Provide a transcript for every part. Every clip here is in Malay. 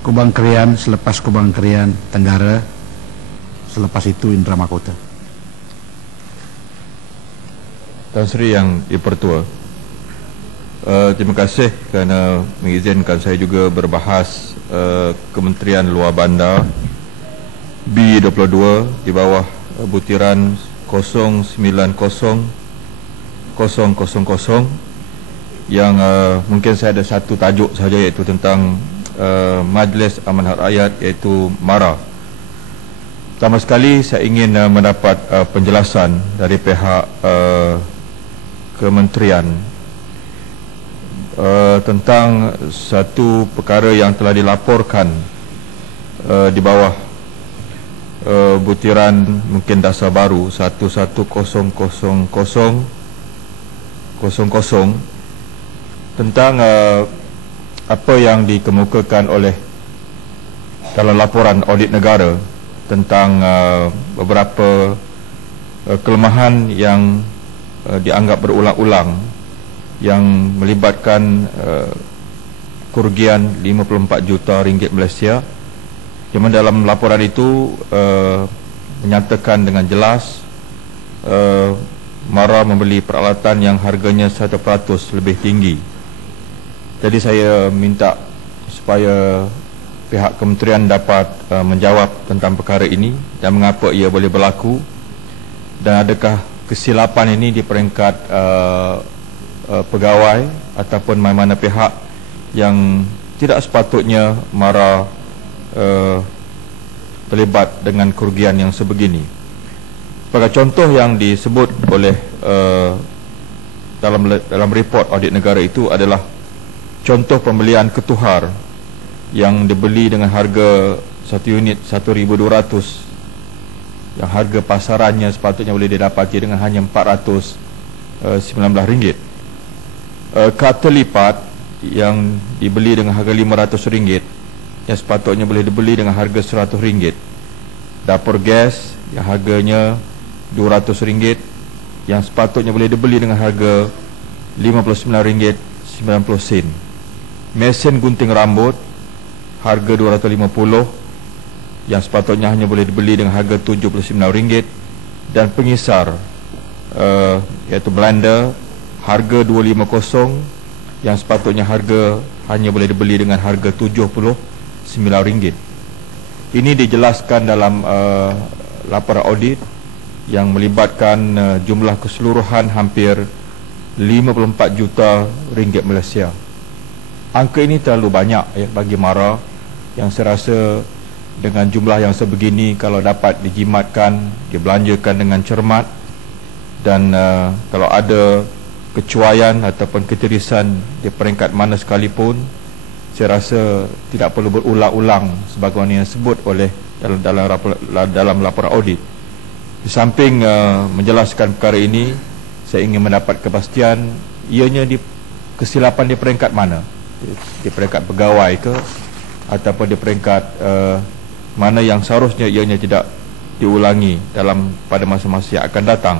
Kubang Krian, selepas Kubang Krian Tenggara, selepas itu Indramakota. Tuan Sri Yang Dipertua, terima kasih kerana mengizinkan saya juga berbahas Kementerian Luar Bandar B22 di bawah butiran 090000 yang mungkin saya ada satu tajuk sahaja, iaitu tentang Majlis Amanah Rakyat, iaitu MARA. Pertama sekali saya ingin mendapat penjelasan dari pihak kementerian tentang satu perkara yang telah dilaporkan di bawah butiran mungkin dasar baru 11000000 tentang apa yang dikemukakan oleh dalam laporan audit negara tentang beberapa kelemahan yang dianggap berulang-ulang yang melibatkan kerugian 54 juta ringgit Malaysia. Yang dalam laporan itu menyatakan dengan jelas MARA membeli peralatan yang harganya 1% lebih tinggi. Jadi saya minta supaya pihak kementerian dapat menjawab tentang perkara ini dan mengapa ia boleh berlaku, dan adakah kesilapan ini di peringkat pegawai ataupun mana-mana pihak yang tidak sepatutnya MARA terlibat dengan kerugian yang sebegini. Sebagai contoh yang disebut oleh dalam report audit negara itu adalah contoh pembelian ketuhar yang dibeli dengan harga satu unit 1,200, yang harga pasarannya sepatutnya boleh didapati dengan hanya RM419. Katil lipat yang dibeli dengan harga RM500 yang sepatutnya boleh dibeli dengan harga RM100. Dapur gas yang harganya RM200 yang sepatutnya boleh dibeli dengan harga RM59.90. Mesin gunting rambut harga RM250 yang sepatutnya hanya boleh dibeli dengan harga RM79. Dan pengisar iaitu blender harga RM250 yang sepatutnya harga hanya boleh dibeli dengan harga RM79. Ini dijelaskan dalam laporan audit yang melibatkan jumlah keseluruhan hampir 54 juta ringgit Malaysia. Angka ini terlalu banyak bagi MARA, yang saya rasa dengan jumlah yang sebegini, kalau dapat dijimatkan, dibelanjakan dengan cermat, dan kalau ada kecuaian ataupun ketirisan di peringkat mana sekalipun, saya rasa tidak perlu berulang-ulang sebagaimana yang disebut oleh dalam laporan audit. Di samping menjelaskan perkara ini, saya ingin mendapat kepastian ianya kesilapan di peringkat mana, di peringkat pegawai ke ataupun di peringkat mana yang seharusnya ianya tidak diulangi pada masa-masa yang akan datang.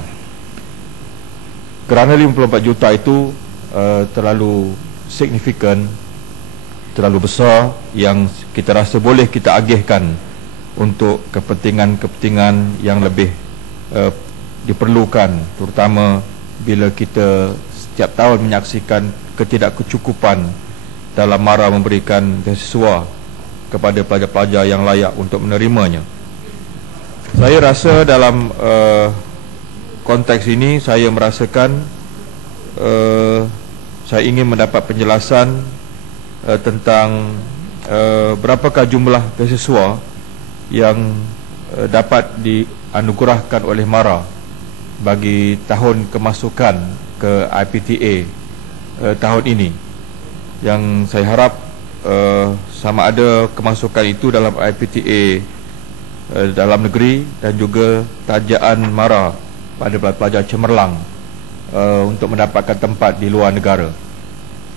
Kerana 54 juta itu terlalu signifikan, terlalu besar, yang kita rasa boleh kita agihkan untuk kepentingan-kepentingan yang lebih diperlukan, terutama bila kita setiap tahun menyaksikan ketidakkecukupan dalam MARA memberikan beasiswa kepada pelajar-pelajar yang layak untuk menerimanya. Saya rasa dalam konteks ini saya merasakan saya ingin mendapat penjelasan tentang berapakah jumlah beasiswa yang dapat dianugerahkan oleh MARA bagi tahun kemasukan ke IPTA tahun ini, yang saya harap sama ada kemasukan itu dalam IPTA dalam negeri dan juga tajaan MARA pada pelajar cemerlang untuk mendapatkan tempat di luar negara.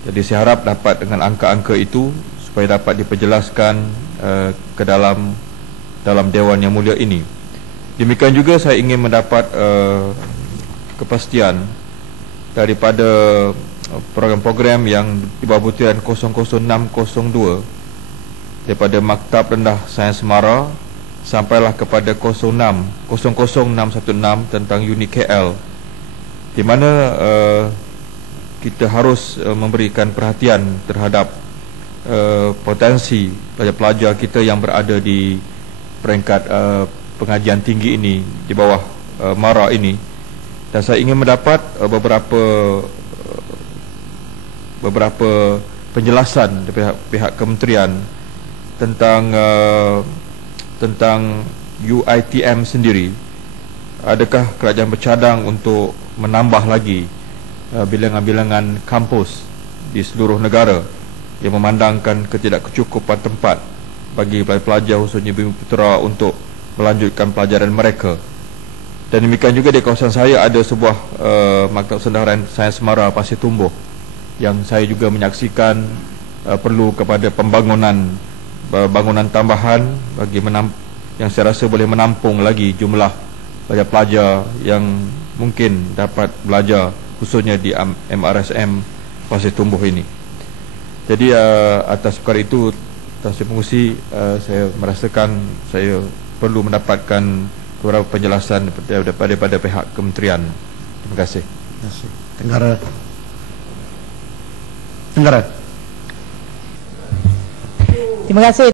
Jadi saya harap dapat dengan angka-angka itu supaya dapat diperjelaskan ke dalam Dewan Yang Mulia ini. Demikian juga saya ingin mendapat kepastian daripada program-program yang di bawah butiran 00602 daripada Maktab Rendah Sains Semara sampailah kepada 00616 tentang unit KL, di mana kita harus memberikan perhatian terhadap potensi pelajar-pelajar kita yang berada di peringkat pengajian tinggi ini, di bawah MARA ini. Dan saya ingin mendapat beberapa penjelasan dari pihak kementerian tentang UiTM sendiri. Adakah kerajaan bercadang untuk menambah lagi bilangan-bilangan kampus di seluruh negara yang memandangkan ketidakcukupan tempat bagi pelajar khususnya Bumiputera untuk melanjutkan pelajaran mereka? Dan demikian juga di kawasan saya ada sebuah Maktab Rendah Sains Semara Pasir Tumbuh yang saya juga menyaksikan perlu kepada bangunan tambahan bagi yang saya rasa boleh menampung lagi jumlah pelajar-pelajar yang mungkin dapat belajar khususnya di MRSM Pasir Tumbuh ini. Jadi atas perkara itu, Tuan Pengerusi, saya merasakan saya perlu mendapatkan beberapa penjelasan daripada pihak kementerian. Terima kasih. Tenggara. Terima kasih.